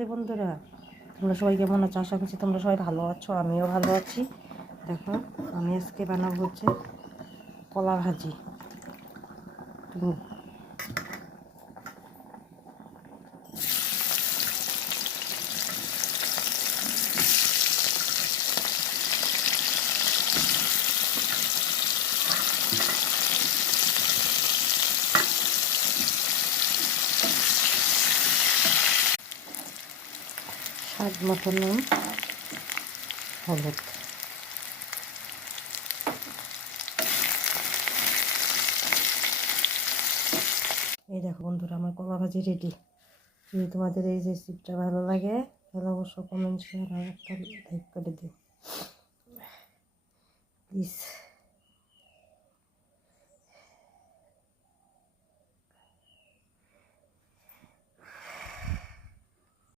রাধে বন্ধুরা, তোমরা সবাই কেমন আছো? আশা করছি তোমরা সবাই ভালো আছো, আমিও ভালো আছি। দেখো, আমি আজকে বানাবো হচ্ছে কলা ভাজি। স্বাদ মতো নুন, হলুদ। এই দেখো বন্ধুরা, আমার কলা ভাজি রেডি। যদি তোমাদের এই রেসিপিটা ভালো লাগে তাহলে অবশ্য কমেন্ট শেয়ার আর একটা লাইক করে দিও প্লিজ।